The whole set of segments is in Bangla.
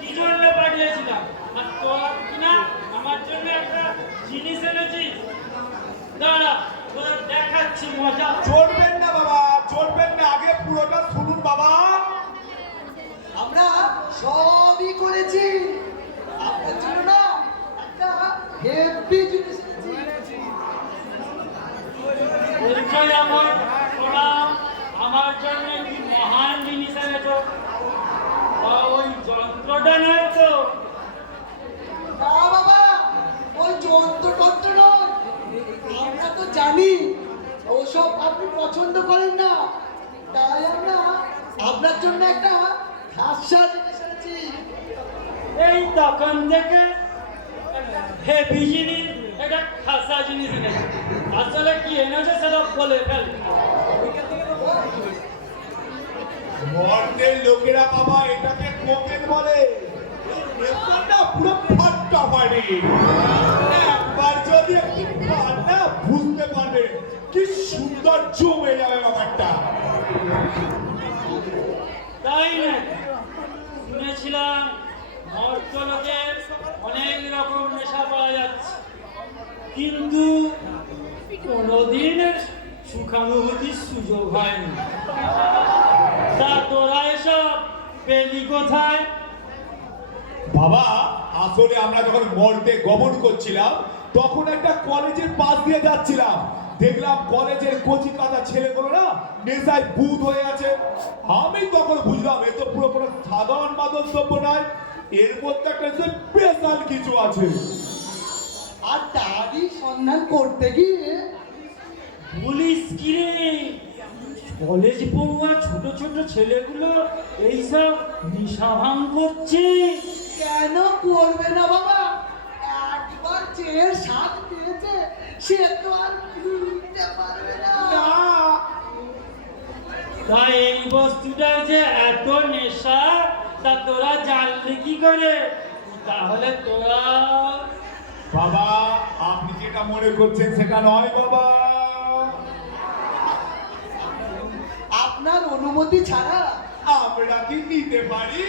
কি জন্য পাঠিয়েছিলাম, আর তোরা কিনা আমার জন্য একটা জিনিস এনেছিস। দাঁড়া, তোরা দেখাচ্ছি মজা। চলবেন না বাবা, চলবেন না, আগে পুরোটা শুনুন বাবা। আমরা সবই করেছি আপনার জন্য না, একটা হেভি জিনিস এনেছি। পরিচয় আমার প্রণাম, আমার জন্য কি মহান জিনিস এনেছো। ওই যন্ত্রটা নয় তো? না বাবা, ওই যন্ত্র নয়, আমরা তো জানি ওসব আপনি পছন্দ করেন না, তাই আমরা আপনার জন্য একটা খাসা জিনিস এনেছি। এই তখন থেকে হেভি জিনিস, এটা খাসা জিনিস এনেছে। আসলে কি এনেছে সেটা বলে ফেল। মর্দের লোকেরা বাবা এটাকে কোকেন বলে। এই নেশাটা পুরো ফাটাফাটি। একবার যদি একটু খান না, বুঝতে পারবে কি সুন্দর জমে যাবে ব্যাপারটা। তাই না? শুনেছিলাম মর্তলোকের অনেক রকম নেশা পাওয়া যাচ্ছে, কিন্তু কোনোদিন সুখানুভূতির সুযোগ হয়নি। তা তোরা এসব পেলি কোথায়? বাবা আসলে আমরা যখন মর্তে গমন করছিলাম, তখন একটা কলেজের পাশ দিয়ে যাচ্ছিলাম, দেখলাম কলেজের কচি কাঁচা ছেলেগুলো না নেশায় বুঁদ হয়ে আছে। আমি তখন বুঝলাম এ তো পুরো কোনো সাধারণ মাদক দ্রব্য নয়, এর মধ্যে একটা স্পেশাল কিছু আছে। আর তারই সন্ধান করতে গিয়ে পুলিশ কি রে, কলেজ পড়ুয়া ছোট ছোট ছেলেগুলো এইসব নেশা ভাঙ করছে। কেন করবে না বাবা, একবার যে স্বাদ পেয়েছে সে তো আর ভুলতে পারবে না। তাই এই বস্তুটার যে এত নেশা, তা তোরা জানলি কি করে? তাহলে তোরা বাবা আপনি যেটা মনে করছেন সেটা নয় বাবা। আপনার অনুমতি ছাড়া আমরা কি নিতে পারি?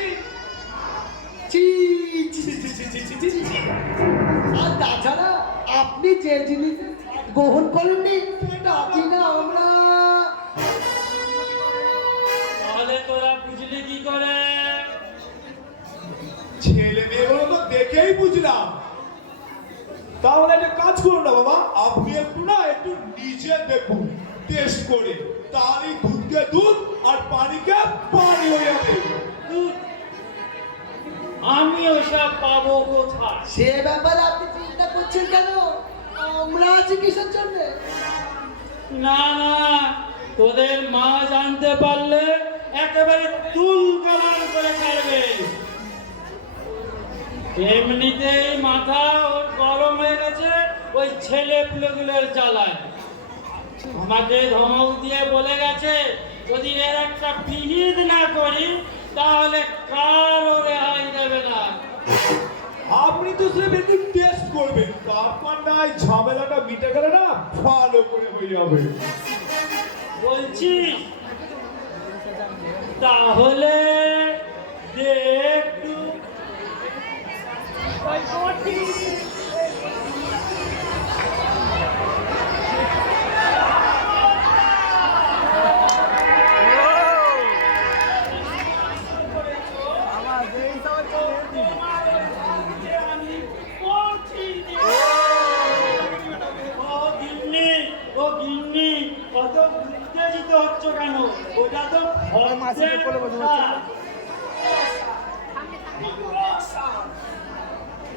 ছি, ছি, ছি, ছি, ছি, ছি, ছি, ছি, ছি। আর তাছাড়া আপনি যে জিনিস গ্রহণ করেননি সেটা কিনা আমরা। তাহলে তোরা বুঝলি কি করে? ছেলে মেয়েগুলো তো দেখেই বুঝলাম। তাহলে একটা কাজ করুন না বাবা, আপনি একটু নিজে দেখুন, টেস্ট করে, তাহলে দুধকে দুধ আর পানিকে পানি হয়ে যাবে। ধুর, আমি ওসব পাবো কোথায়? সে ব্যাপারে আপনি চিন্তা করছেন কেন, আমরা আছি কিসের জন্য। না না, তোদের মা জানতে পারলে একেবারে তুল কালার করে ছাড়বে। এমনিতেই মাথা ওর গরম হয়ে গেছে ওই ছেলে পুলেগুলোর জ্বালায়। আমাকে ধমক দিয়ে বলে গেছে, যদি এর একটা বিহিত না করি তাহলে কারও রেহাই দেবে না। আপনি তো সে একটু টেস্ট করবেন, তারপর না এই ঝামেলাটা মিটে গেলে না ভালো করে হয়ে যাবে। বলছি তাহলে দে একটু। ও গিন্নি, কত উত্তেজিত হচ্ছ কেন? ওটা তো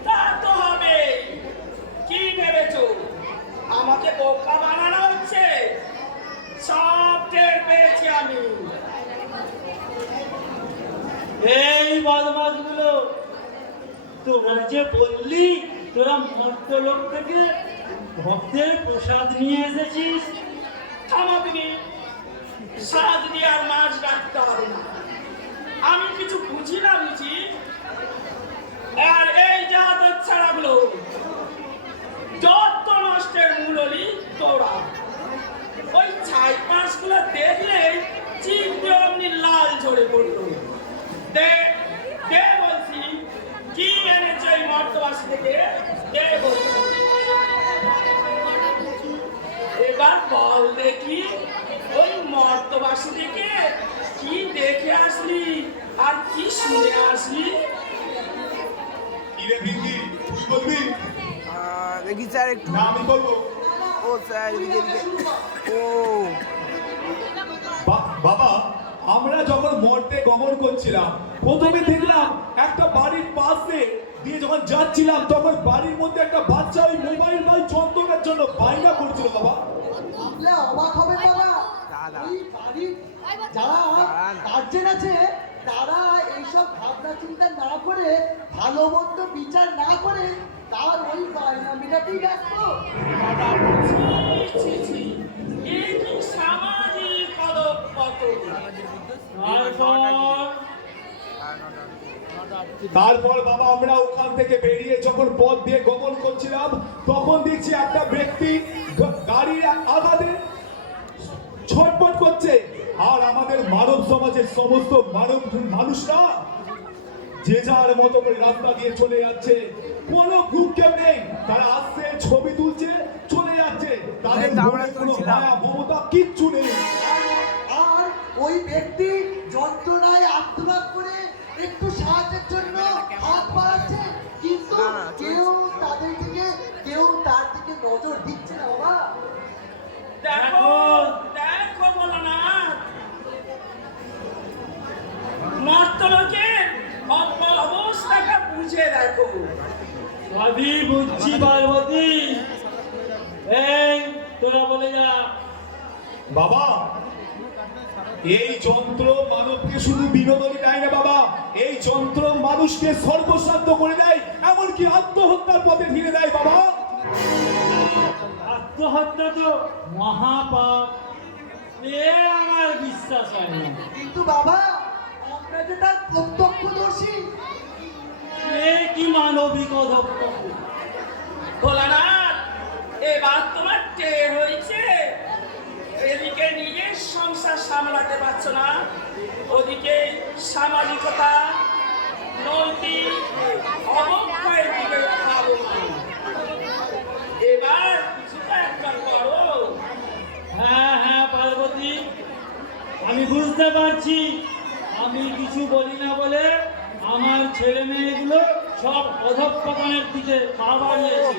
তা তো হবে। কি ভেবেছো আমাকে বোকা বানানো হচ্ছে? সব টের পেয়েছি আমি। এই বদমাশগুলো, তোরা যে বললি তোরা মর্ত লোক থেকে ভক্তের প্রসাদ নিয়ে এসেছিস। থামো তুমি, সাজ দিয়ে আর মাছ রাখতে হবে না। আমি কিছু বুঝি না বুঝি। আর এই জাহাজের ছাড়াগুলো যত নষ্টের মূলই তোরা। ওই ছাই পাঁচগুলো দেখলেই চিপ দিয়ে অমনি লাল ঝরে পড়লো। দে দে বলছি। বয়স দেখে কি দেখে আসলি আর কি শুনে আসলি? কিরে ভিঙ্গি, তুই বলবি দেখি স্যার একটু। না আমি বলবো? ও স্যার এদিকে এদিকে। ও বাবা, আমরা যখন মর্তে গমন করছিলাম প্রথমে দেখলাম একটা বাড়ির পাশে দিয়ে যখন যাচ্ছিলাম তখন বাড়ির মধ্যে একটা বাচ্চা ওই মোবাইল যন্ত্রণার জন্য বায়না করছিল বাবা। আপনি অবাক হবেন বাবা, দাদা। ওই বাড়ির যারা গার্জেন আছে তারা এইসব ভাবনা চিন্তা না করে, ভালো মন্দ বিচার না করে তার ওই বায়না মেটাতেই ব্যস্ত। ছি, ছি, এ কি সামাজিক অধঃপতন! তারপর বাবা আমরা ওখান থেকে বেরিয়ে যখন পথ দিয়ে গমন করছিলাম তখন দেখছি একটা ব্যক্তি গাড়ির আঘাতে ছটফট করছে। আর আমাদের মানব সমাজের সমস্ত মানুষরা যে যার মতো করে রাস্তা দিয়ে চলে যাচ্ছে, কোনো ভ্রুক্ষেপ নেই, তারা আসছে ছবি তুলছে চলে যাচ্ছে, তাদের মনে কোনো মায়া মমতা কিচ্ছু নেই। আর ওই ব্যক্তি যন্ত্রণায় আত্মনাদ করে একটু সাহায্যের জন্য হাত বাড়াচ্ছে, কিন্তু কেউ তাদের দিকে, কেউ তার দিকে নজর দিচ্ছে না বাবা। দেখো দেখো বলো না, মর্তলোকের অবস্থাটা বুঝে দেখো। সবই বুঝছি পার্বতী, এই তোরা বলে যা। বাবা, এই যন্ত্র মানবকে শুধু বিনোদনই দেয় না বাবা, এই যন্ত্র মানুষকে সর্বশান্ত করে দেয়, এমনকি আত্মহত্যার পথে ঢিলে দেয় বাবা। আত্মহত্যা তো মহাপাপ, এ আমার বিশ্বাস হয় না। কিন্তু বাবা, আমরা যে তার প্রত্যক্ষদর্শী। এ কি মানবিক অধঃপতন! ভোলানাথ, এবার তোমার টের হয়েছে? এদিকে নিজের সংসার সামলাতে পারছো না, ওদিকে সামাজিকতা নৈতিক অবক্ষয়ের দিকে খাবো না। এবার কিছুটা একটা করো। হ্যাঁ হ্যাঁ পার্বতী, আমি বুঝতে পারছি, আমি কিছু বলি না বলে আমার ছেলে মেয়েগুলো সব অধঃপতনের দিকে পা বাড়িয়েছে।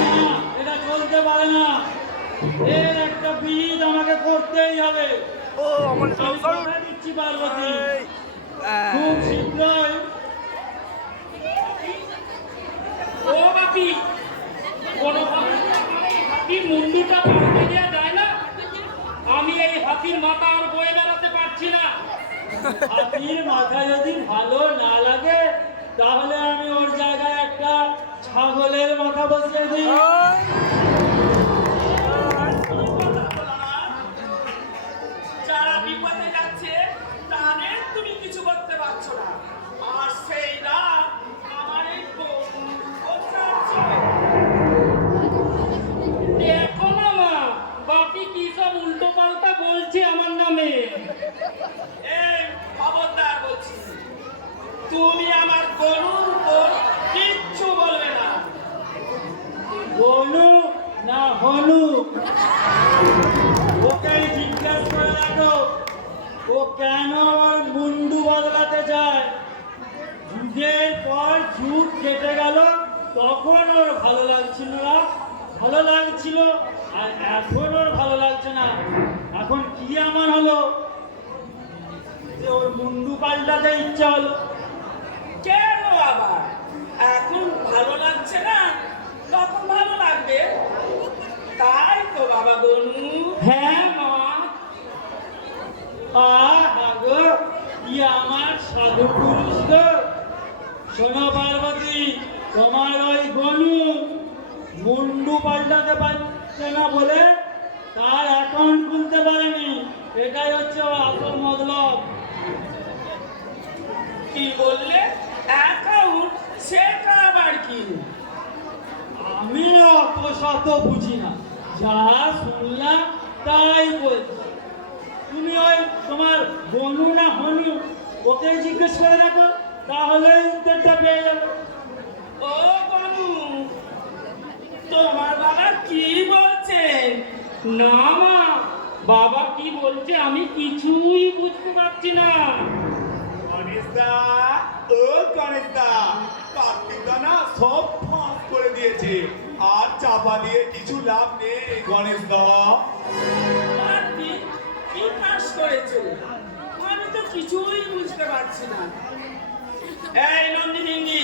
না, এটা চলতে পারে না, এর একটা বিহিত আমাকে করতেই হবে। ও আমার আমি কথা দিচ্ছি পার্বতী, খুব শীঘ্রই। ও বাপি, কোনো হাতি মুন্ডুটা পাল্টে দেওয়া যায় না? আমি এই হাতির মাথা আর বয়ে বেড়াতে পারছি না। হাতির মাথা যদি ভালো না লাগে তাহলে আমি ওর জায়গায় একটা ছাগলের মাথা বসিয়ে দিই। যারা বিপদে যাচ্ছে তাদের তুমি কিছু করতে পারছো না, আর সেই রাত আমার এই দেখো না মা, বাপি কি সব উল্টো পাল্টা বলছে আমার নামে। এই খবরদার বলছি, তুমি আমার গরুর উপর কিচ্ছু বলবে না। গনু না হনু, ওকে জিজ্ঞাসা করে দেখো ও কেন আমার মুন্ডু বদলাতে চায়। যুগের পর যুগ কেটে গেল, তখন ওর ভালো লাগছিল না, ভালো লাগছিল, আর এখন ওর ভালো লাগছে না। এখন কি আমার হলো যে ওর মুন্ডু পাল্টাতে ইচ্ছা হলো? কেন আবার এখন ভালো লাগছে না, তখন ভালো লাগবে, তাই তো বাবা গনু। হ্যাঁ মা, গো কি আমার সাধু পুরুষ গো। শোনো পার্বতী, তোমার ওই গনু মুন্ডু পাল্টাতে পারছে না বলে তার অ্যাকাউন্ট খুলতে পারেনি, এটাই হচ্ছে ওর আসল মতলব। কি বললে? অ্যাকাউন্ট? সেটা আবার কি? আমি অত শত বুঝি না, যা শুনলাম তাই বলছি। তুমি ওই তোমার বনু না হনু ওকে জিজ্ঞেস করে রাখো, তাহলে উত্তরটা পেয়ে যাবে। ও গনু, তোমার বাবা কি বলছেন? না মা, বাবা কি বলছে আমি কিছুই বুঝতে পারছি না। গণেশদা, ও গণেশদা, কার্তিকদা না সব ফাঁস করে দিয়েছে, আর চাপা দিয়ে কিছু লাভ নেই গণেশদা। কার্তিক কি কাজ করেছে? আমি তো কিছুই বুঝতে পারছি না। এই নন্দিনী,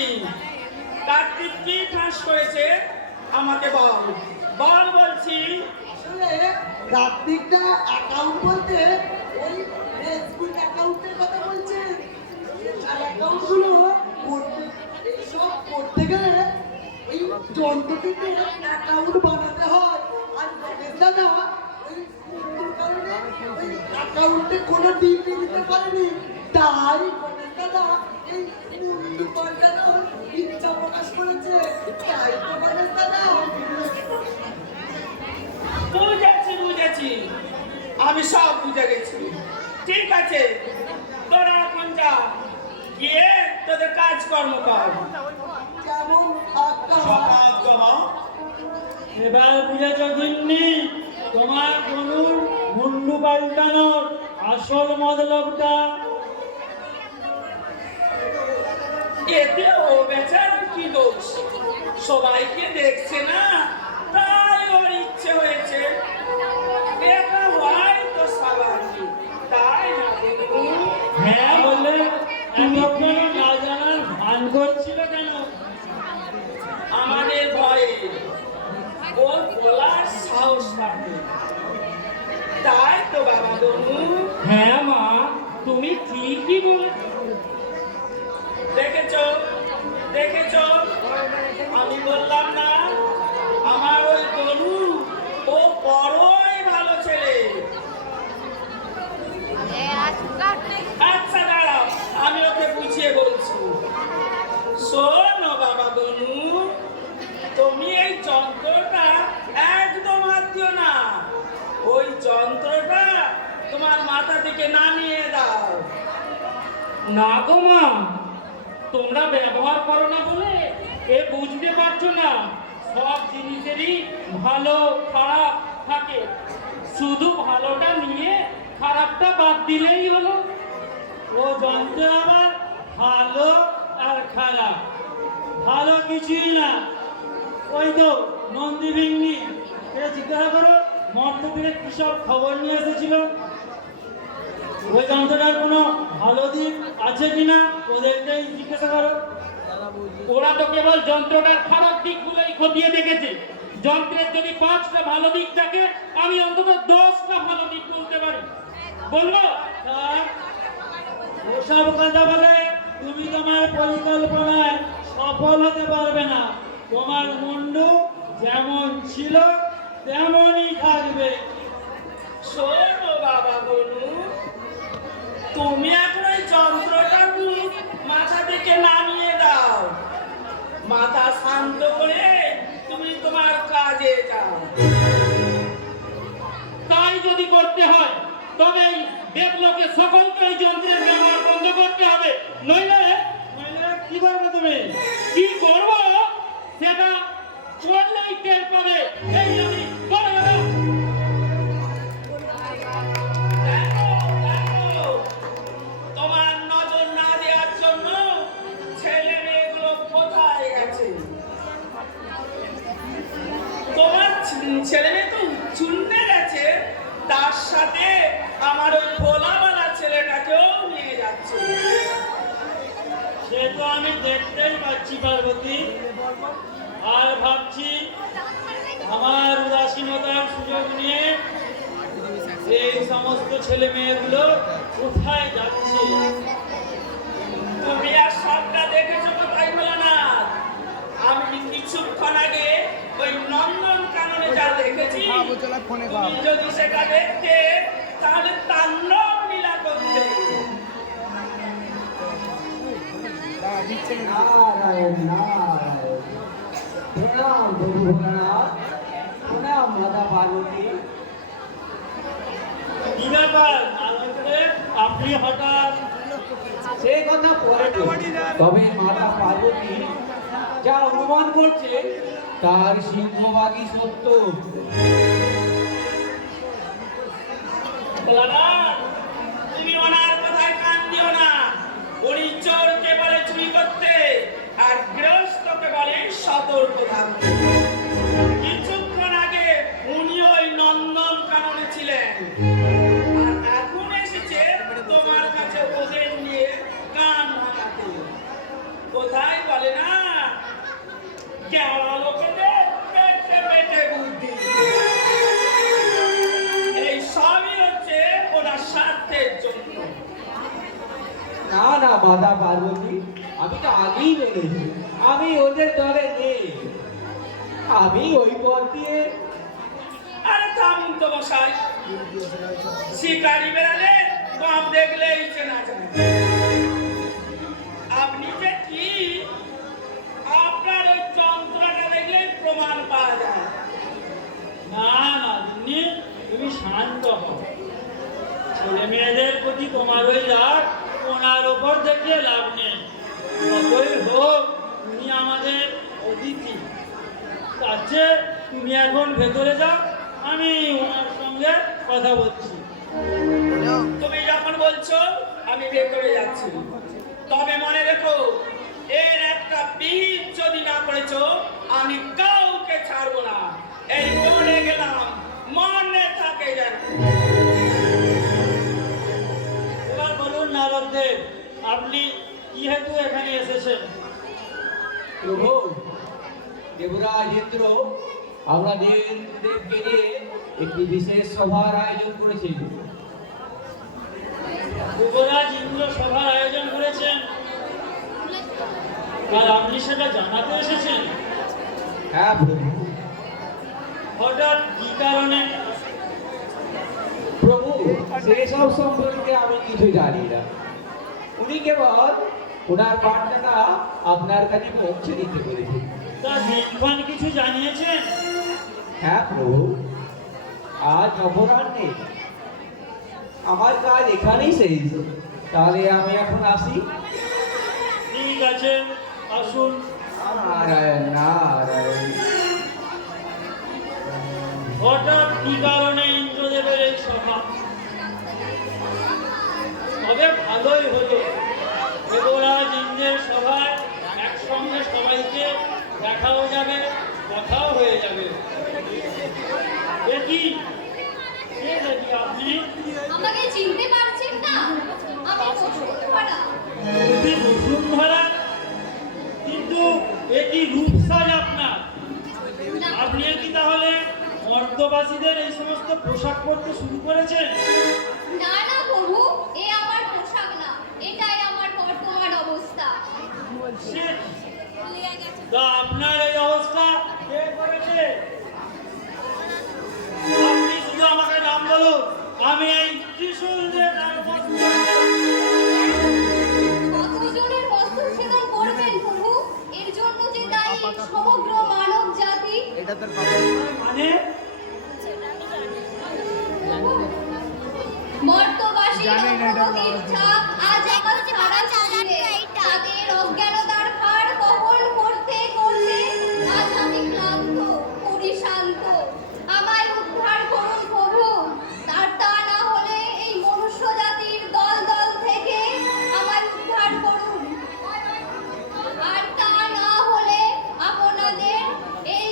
কার্তিক কি কাজ করেছে আমাকে বল, বল বলছি। আসলে কার্তিকটা অ্যাকাউন্ট বলতে ওই ফেসবুক অ্যাকাউন্টের কথা বলছে। অ্যাকাউন্টগুলো এইসব করতে গেলে এই যন্ত্রটিতে অ্যাকাউন্ট বানাতে হয়। আর গণেশদা না ওই মৃত্যুর কারণে ওই অ্যাকাউন্টে কোনো ডিপি দিতে পারেনি, তাই গণেশদা না এই মৃত্যু পাল্টানোর ইচ্ছা প্রকাশ করেছে। তাই তো গণেশদা না বুঝেছি বুঝেছি, আমি সব বুঝে গেছি। ঠিক আছে, তোরা এখন যা, গিয়ে তোদের কাজকর্ম কর। যেমন একটা সকাল এবার বুঝেছ গিন্নি, তোমার গরুর মুন্ডু পাল্টানোর আসল মতলবটা। এতে ও বেচার কি দোষ? সবাইকে দেখছে না, তাই ওর ইচ্ছে হয়েছে। এটা হয় তো স্বাভাবিক, তাই না বন্ধু? হ্যাঁ বললে এতক্ষণ না জানার ভান করছিল কেন? আমাদের ভয়ে ওর বলার সাহস থাকে, তাই তো বাবা বনু। হ্যাঁ মা, তুমি ঠিকই বলেছ। দেখেছো দেখেছো, আমি বললাম না আমার ওই গরু ও বড়ই ভালো ছেলে। আচ্ছা দাঁড়াও, আমি ওকে বুঝিয়ে বলছি। শোনো বাবা গনু, তুমি এই যন্ত্রটা একদম হাত দিও না। ওই যন্ত্রটা তোমার মাথা থেকে নামিয়ে দাও। না গো মা, তোমরা ব্যবহার করো না বলে এ বুঝতে পারছো না। সব জিনিসেরই ভালো খারাপ থাকে, শুধু ভালোটা নিয়ে খারাপটা বাদ দিলেই হলো। ও যন্ত্র আবার ভালো আর খারাপ, ভালো কিছুই না। ওই তো নন্দী ভিঙ্গি, এটা জিজ্ঞাসা করো মর্ত থেকে কি সব খবর নিয়ে এসেছিল। ওই যন্ত্রটার কোনো ভালো দিক আছে কিনা ওদেরকেই জিজ্ঞাসা করো। ওরা তো কেবল যন্ত্রটার খারাপ দিকগুলোই খতিয়ে দেখেছে। যন্ত্রের যদি 5টা ভালো দিক থাকে, আমি অন্তত 10টা ভালো দিক বলতে পারি। বলবো স্যার, ওসব কথা বলে তুমি তোমার পরিকল্পনায় সফল হতে পারবে না। তোমার মুন্ডু যেমন ছিল তেমনই থাকবে। শোনো বাবা বনু, তুমি এখন ওই যন্ত্রটা মাথা থেকে নামিয়ে দাও। মাথা শান্ত করে তুমি তোমার কাজে যাও। তাই যদি করতে হয় তবে দেবলোকে সকলকে ওই যন্ত্রের ব্যবহার বন্ধ করতে হবে। নইলে নইলে কি করবে তুমি? কি করবো সেটা করলেই টের পাবে। এই আমি করে দেবো। দেখো, দেখো, তোমার নজর না দেওয়ার জন্য ছেলে মেয়েগুলো কোথায় গেছে? তোমার ছেলে মেয়ে তো চুন্নে গেছে, তার সাথে আমার ওই ভোলাওয়ালা ছেলেটাকেও নিয়ে যাচ্ছে। সে তো আমি দেখতেই পাচ্ছি পার্বতী, আর ভাবছি আমার উদাসীনতার সুযোগ নিয়ে এই সমস্ত ছেলে মেয়েগুলো কোথায় যাচ্ছে। তুমি আর সবটা দেখেছো তো তাই বলে না। আমি কিছুক্ষণ আগে ওই নন্দন কাননে যা দেখেছি, তুমি যদি সেটা দেখতে তাহলে তাণ্ডব লীলা করতে। নারায়ণ নারায়ণ। প্রণাম প্রভু ভোলানাথ, প্রণাম মাতা পার্বতী। কি ব্যাপার আলোকে আপনি হঠাৎ? সে কথা পরে বলি। তবে মাতা পার্বতী যা অনুমান করছে তার সিংহভাগই সত্য। ভোলানাথ, তুমি ওনার কথায় কান দিও না। উনি চোরকে বলে চুরি করতে, আর গৃহস্থকে বলে সতর্ক থাকতে। কিছুক্ষণ আগে উনি ওই নন্দন কাননে ছিলেন, আর এখন এসেছে তোমার কাছে ওদের নিয়ে কান ভাঙাতে। কোথায় বলে না, কেওড়া লোকেদের পেটে পেটে বুদ্ধি। এই সবই হচ্ছে ওনার স্বার্থের জন্য। না না মাতা পার্বতী, আমি তো আগেই বলেছি আমি ওদের দলে নেই। আমি ওই পথ দিয়ে আরে থামুন তো মশাই, শিকারি বেড়ালে কম দেখলেই চেনা যায়। আপনি যে কি, আপনার ওই যন্ত্রটা দেখলে প্রমাণ পাওয়া যায়। না না দিন্নি, তুমি শান্ত হও। ছেলে মেয়েদের প্রতি তোমার ওই রাগ ওনার ওপর দেখিয়ে লাভ নেই। যতই হোক উনি আমাদের অতিথি। তার চেয়ে তুমি এখন ভেতরে যাও, আমি ওনার সঙ্গে কথা বলছি। তুমি যখন বলছো আমি ভেতরে যাচ্ছি, তবে মনে রেখো এর একটা বিহিত যদি না করেছো আমি কাউকে ছাড়বো না। এই বলে গেলাম, মনে থাকে যেন। এবার বলুন নারদদেব, আপনি কি হেতু এখানে এসেছেন? প্রভু দেবরাজ ইন্দ্র আমরা দেবকে নিয়ে একটি বিশেষ সভার আয়োজন করেছি। যুবরাজ ইন্দ্র সভার আয়োজন করেছেন, আর আপনি সেটা জানাতে এসেছেন? হ্যাঁ প্রভু। হঠাৎ কি কারণে? প্রভু সেসব সম্পর্কে আমি কিছু জানি না। উনি কেবল ওনার বার্তাটা আপনার কাছে পৌঁছে দিতে পেরেছেন। তা দিনক্ষণ কিছু জানিয়েছেন? হ্যাঁ প্রভু, আজ অপরাহ্নে আমার কাজ এখানেই শেষ। তাহলে আমি এখন আসি। ঠিক আছে, আসুন। নারায়ণ নারায়ণ। হঠাৎ কি কারণে ইন্দ্রদেবের এই সভা? তবে ভালোই হলো, দেবরাজ ইন্দ্রের সভায় একসঙ্গে সবাইকে দেখাও যাবে, কথাও হয়ে যাবে। দেখি কে দেখি আপনি? আমাকে চিনতে পারছেন না? আমি বসুন্ধরা। তুমি বসুন্ধরা? কিন্তু এ কি রূপসাজ আপনার! না, আপনি কি তাহলে মর্দবাসীদের এই সমস্ত পোশাক পরতে শুরু করেছেন? না না প্রভু, এ আমার পোশাক না, এটাই আমার বর্তমান অবস্থা। সে তা আপনার এই অবস্থা কে করেছে? আপনি শুধু আমাকে নাম বলুন, আমি এই ত্রিশূল দিয়ে তার বস্ত্র কতজনের বস্ত্র ছেদন করবেন প্রভু? এর জন্য যে দায়ী সমগ্র মানব জাতি। মানে মর্তবাসীর অগ্রগতির ছাপ আজ আমার সারা শরীরে। তাদের অজ্ঞানতার ভার বহন করতে করতে আজ আমি ক্লান্ত, পরিশান্ত। আমায় উদ্ধার করুন প্রভু। আর তা না হলে এই মনুষ্য জাতির দল দল থেকে আমায় উদ্ধার করুন। আর তা না হলে আপনাদের এই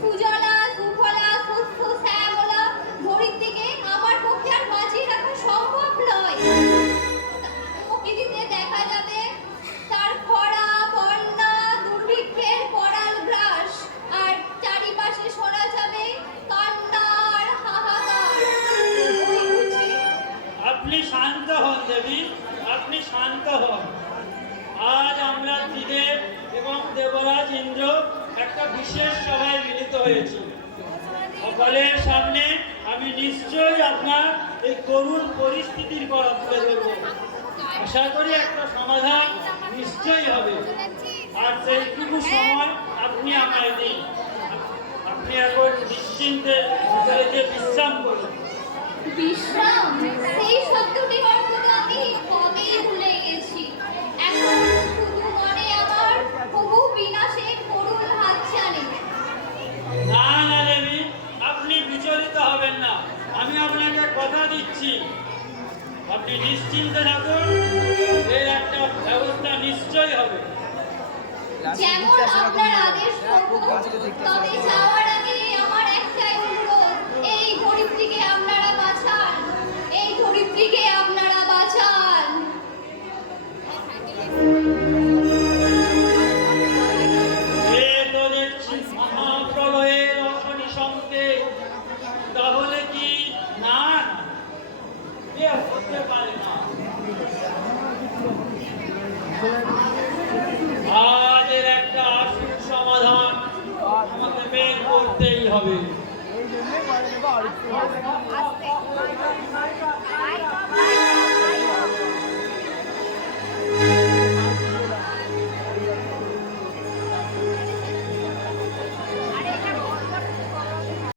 সুজলা সুফলা সুস্থ শ্যামলা ধরিত্রীকে আমার পক্ষে আর বাঁচিয়ে রাখা সম্ভব নয়। প্রকৃতিতে দেখা যাবে তার খরা, বন্যা, দুর্ভিক্ষের করাল গ্রাস, আর চারিপাশে শোনা যাবে কান্না আর হাহাকার। ওই বুঝি আপনি শান্ত হন দেবী, আপনি শান্ত হন। আজ আমরা ত্রিদেব এবং দেবরাজ ইন্দ্র একটা বিশেষ সভায় মিলিত হয়েছি। সকলের সামনে আমি নিশ্চয়ই আপনার এই করুণ পরিস্থিতির কথা তুলে ধরব। আশা করি একটা সমাধান নিশ্চয়ই হবে। আর সেইটুকু সময় আপনি আমায় দিন। আপনি এখন নিশ্চিন্তে ভিতরে গিয়ে বিশ্রাম করুন। বিশ্রাম, সেই শব্দটির অর্থটা আমি কবেই ভুলে গেছি। এখন শুধু মনে আমার বহু বিনাশের করুণ হাতছানি। না না দেবী, আপনি বিচলিত হবেন না। আমি আপনাকে কথা দিচ্ছি, নিশ্চয়ই হবে। যেমন আপনার আদেশ করব, তবে যাওয়ার আগে আমার একটাই অনুরোধ, এই ধরিত্রীকে আপনারা বাঁচান, এই ধরিত্রীকে আপনারা বাঁচান। এ তো দেখছি মহাপ্রলয়ের অশনি সংকেত। তাহলে কি না, এ হতে পারে না। আজ এর একটা আসল সমাধান আমাকে বের করতেই হবে। এই জন্যই করে দেবো